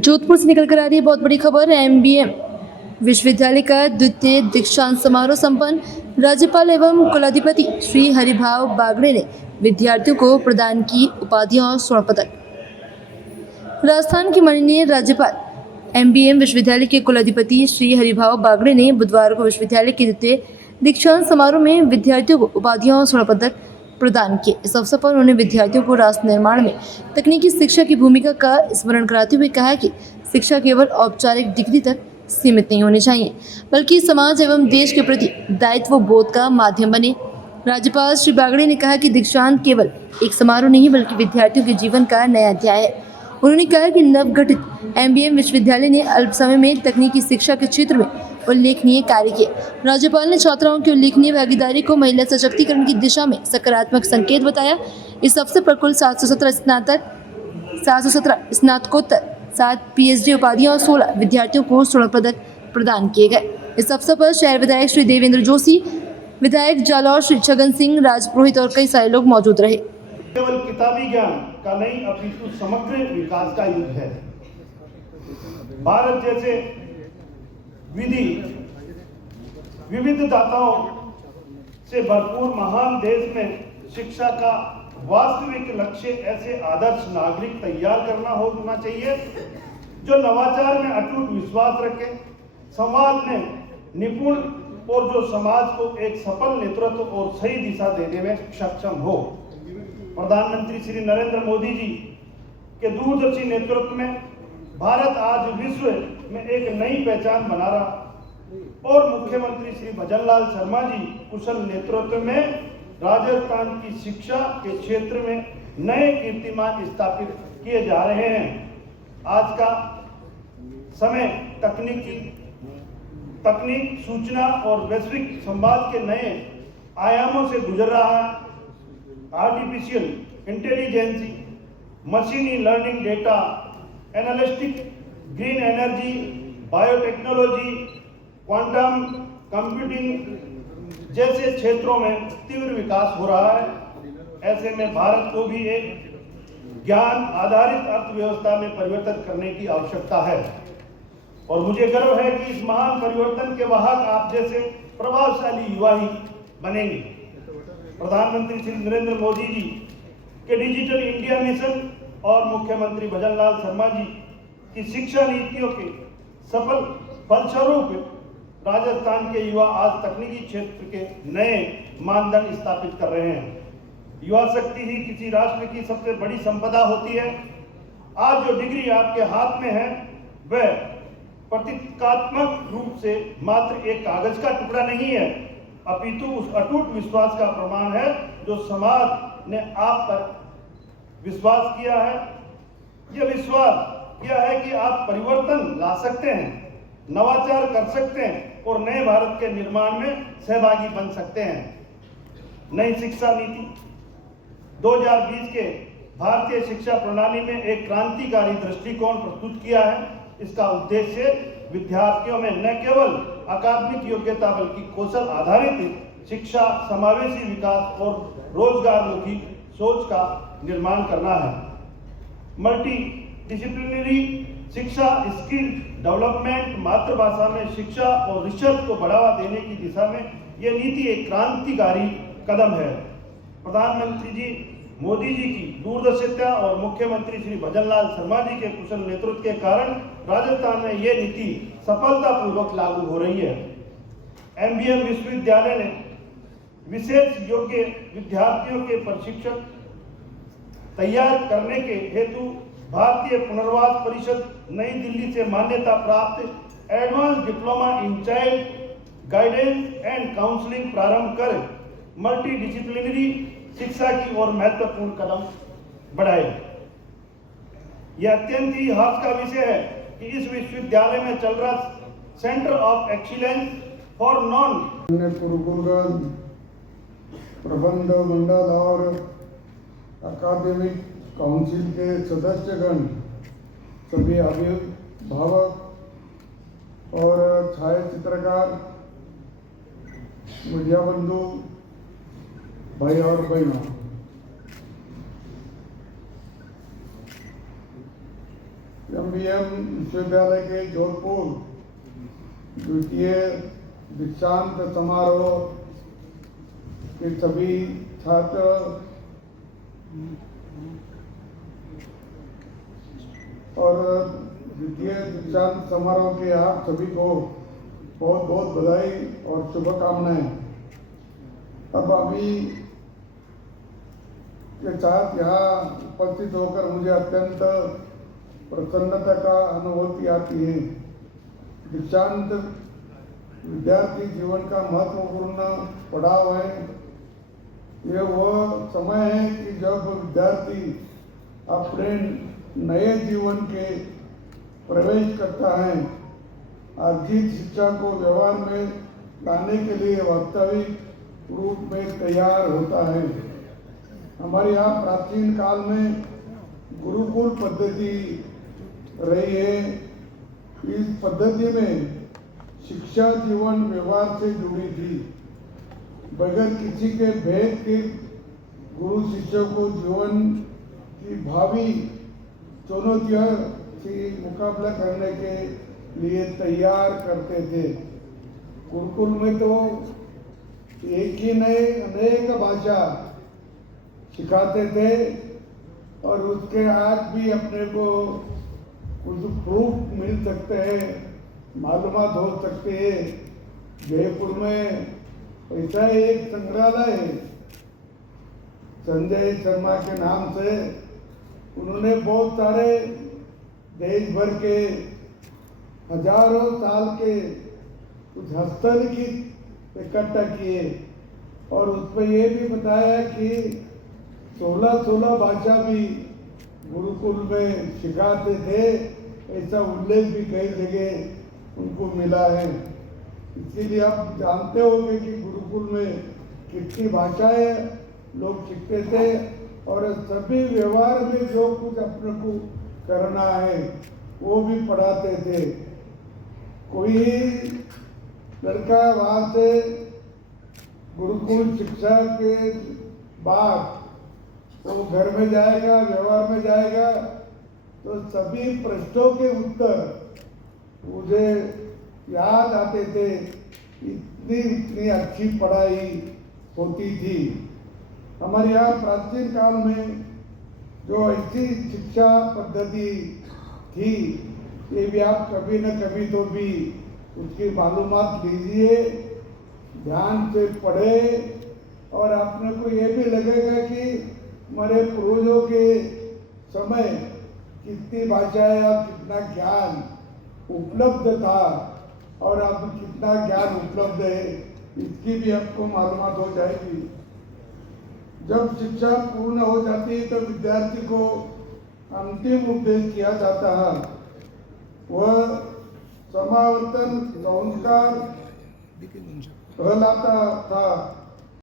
जोधपुर से निकल कर आ रही है बहुत बड़ी खबर। एमबीएम विश्वविद्यालय का द्वितीय दीक्षांत समारोह संपन्न। राज्यपाल एवं कुलाधिपति श्री हरिभाव बागड़े ने विद्यार्थियों को प्रदान की उपाधियां और स्वर्ण पदक। राजस्थान की माननीय राज्यपाल एमबीएम विश्वविद्यालय के कुलाधिपति श्री हरिभाव बागड़े ने बुधवार को विश्वविद्यालय के द्वितीय दीक्षांत समारोह में विद्यार्थियों को उपाधियां और स्वर्ण पदक प्रदान किए। इस अवसर पर उन्होंने विद्यार्थियों को राष्ट्र निर्माण में तकनीकी शिक्षा की भूमिका का स्मरण कराते हुए कहा कि शिक्षा केवल औपचारिक डिग्री तक सीमित नहीं होनी चाहिए, बल्कि समाज एवं देश के प्रति दायित्व बोध का माध्यम बने। राज्यपाल श्री बागड़े ने कहा कि दीक्षांत केवल एक समारोह नहीं बल्कि विद्यार्थियों के जीवन का नया अध्याय है। उन्होंने कहा कि नवगठित एमबीएम विश्वविद्यालय ने अल्प समय में तकनीकी शिक्षा के क्षेत्र में उल्लेखनीय कार्य किए। राज्यपाल ने छात्राओं की उल्लेखनीय भागीदारी को महिला सशक्तिकरण की दिशा में सकारात्मक संकेत बताया। इस अवसर पर कुल 717 स्नातकोत्तर, 7 पीएचडी उपाधियां और 16 विद्यार्थियों को स्वर्ण पदक प्रदान किए गए। इस अवसर पर शहर विधायक श्री देवेंद्र जोशी, विधायक जालौर श्री छगन सिंह, राजपुरोहित और कई सारे लोग मौजूद रहे। केवल किताबी ज्ञान का नहीं अपितु समग्र विकास का युग है। भारत जैसे विविधताओं से भरपूर महान देश में शिक्षा का वास्तविक लक्ष्य ऐसे आदर्श नागरिक तैयार करना होना चाहिए जो नवाचार में अटूट विश्वास रखे, समाज में निपुण और जो समाज को एक सफल नेतृत्व और सही दिशा देने में सक्षम हो। प्रधानमंत्री श्री नरेंद्र मोदी जी के दूरदर्शी नेतृत्व में भारत आज विश्व में एक नई पहचान बना रहा और मुख्यमंत्री श्री भजनलाल शर्मा जी कुशल नेतृत्व में राजस्थान की शिक्षा के क्षेत्र में नए कीर्तिमान स्थापित किए जा रहे हैं। आज का समय तकनीक, सूचना और वैश्विक संवाद के नए आयामों से गुजर रहा है। आर्टिफिशियल इंटेलिजेंस, मशीनी learning, data analytics, green energy, biotechnology, quantum computing जैसे क्षेत्रों में तीव्र विकास हो रहा है। ऐसे में भारत को भी एक ज्ञान आधारित अर्थव्यवस्था में परिवर्तन करने की आवश्यकता है और मुझे गर्व है कि इस महान परिवर्तन के वाहक आप जैसे प्रभावशाली युवा ही बनेंगे। प्रधानमंत्री श्री नरेंद्र मोदी जी के डिजिटल इंडिया मिशन और मुख्यमंत्री भजनलाल शर्मा जी की शिक्षा नीतियों के सफल फलस्वरूप राजस्थान के युवा आज तकनीकी क्षेत्र के नए मानदंड स्थापित कर रहे हैं। युवा शक्ति ही किसी राष्ट्र की सबसे बड़ी संपदा होती है। आज जो डिग्री आपके हाथ में है वह प्रतीकात्मक रूप से मात्र एक कागज का टुकड़ा नहीं है, अपितु उस अटूट विश्वास का प्रमाण है जो समाज ने आप पर विश्वास किया है। यह विश्वास किया है कि आप परिवर्तन ला सकते हैं, नवाचार कर सकते हैं और नए भारत के निर्माण में सहभागी बन सकते हैं। नई शिक्षा नीति 2020 के भारतीय शिक्षा प्रणाली में एक क्रांतिकारी दृष्टिकोण प्रस्तुत किया है। इसका उद्देश्य विद्यार्थियों में न केवल अकादमिक योग्यता बल्कि कौशल आधारित शिक्षा, समावेशी विकास और रोजगारमुखी सोच का निर्माण करना है। मल्टी डिसिप्लिनरी शिक्षा, स्किल डेवलपमेंट, मातृभाषा में शिक्षा और रिसर्च को बढ़ावा देने की दिशा में यह नीति एक क्रांतिकारी कदम है। प्रधानमंत्री जी मोदी जी की दूरदर्शिता और मुख्यमंत्री श्री भजनलाल शर्मा जी के कुशल नेतृत्व के कारण राजस्थान में यह नीति सफलतापूर्वक लागू हो रही है। एमबीएम विश्वविद्यालय ने विशेष योग्य विद्यार्थियों के प्रशिक्षक तैयार करने के हेतु भारतीय पुनर्वास परिषद नई दिल्ली से मान्यता प्राप्त advance diploma in child guidance and counselling प्रारंभ कर मल्टी डिसिप्लिनरी शिक्षा की ओर महत्वपूर्ण कदम बढ़ाए। यह अत्यंत ही हर्ष का विषय है कि इस विश्वविद्यालय में चल रहा centre of excellence for non गुरुकुलगण, प्रबंध मंडल और अकादमिक काउंसिल के सदस्यगण, सभी अभिभावक और छायाचित्रकार, मीडिया बंधु, भाई और बहनों, एमबीएम विश्वविद्यालय के जोधपुर द्वितीय दीक्षांत समारोह के सभी छात्र और द्वितीय दीक्षांत समारोह के आप सभी को बहुत बहुत बधाई और शुभकामनाएं। अब अभी के साथ यहाँ उपस्थित होकर मुझे अत्यंत प्रसन्नता का अनुभूति आती है। दीक्षांत विद्यार्थी जीवन का महत्वपूर्ण पड़ाव है। यह वह समय है कि जब विद्यार्थी अपने नए जीवन के प्रवेश करता है, अर्जित शिक्षा को व्यवहार में लाने के लिए वास्तविक रूप में तैयार होता है। हमारे यहाँ प्राचीन काल में गुरुकुल पद्धति रही है। इस पद्धति में शिक्षा जीवन व्यवहार से जुड़ी थी। बगैर किसी के भेद के गुरु शिष्यों को जीवन की भावी चुनौतियों से मुकाबला करने के लिए तैयार करते थे। गुरुकुल में तो एक ही नहीं अनेक भाषा सिखाते थे और उसके आज भी अपने को कुछ प्रूफ मिल सकते हैं, मालूमात हो सकते हैं। जयपुर में ऐसा एक संग्रहालय है संजय शर्मा के नाम से। उन्होंने बहुत सारे देश भर के हजारों साल के कुछ हस्तलिखित इकट्ठा किए और उसमें ये भी बताया कि 16 भाषा भी गुरुकुल में सिखाते थे। ऐसा उल्लेख भी कई जगह उनको मिला है। इसीलिए आप जानते होंगे कि गुरुकुल में कितनी भाषाएं लोग सीखते थे और सभी व्यवहार में जो कुछ अपने को करना है वो भी पढ़ाते थे। कोई लड़का वहाँ से गुरुकुल शिक्षा के बाद वो घर में जाएगा, व्यवहार में जाएगा तो सभी प्रश्नों के उत्तर मुझे याद आते थे। इतनी अच्छी पढ़ाई होती थी। हमारे यहाँ प्राचीन काल में जो ऐसी शिक्षा पद्धति थी, ये भी आप कभी न कभी तो भी उसकी मालूमात लीजिए, ध्यान से पढ़े और आपने को ये भी लगेगा कि हमारे पूर्वजों के समय कितनी भाषाएं और कितना ज्ञान उपलब्ध था और अब कितना ज्ञान उपलब्ध है, इसकी भी आपको मालूमात हो जाएगी। जब शिक्षा पूर्ण हो जाती है तो विद्यार्थी को अंतिम उपदेश किया जाता है। वह समावर्तन संस्कार कहलाता था।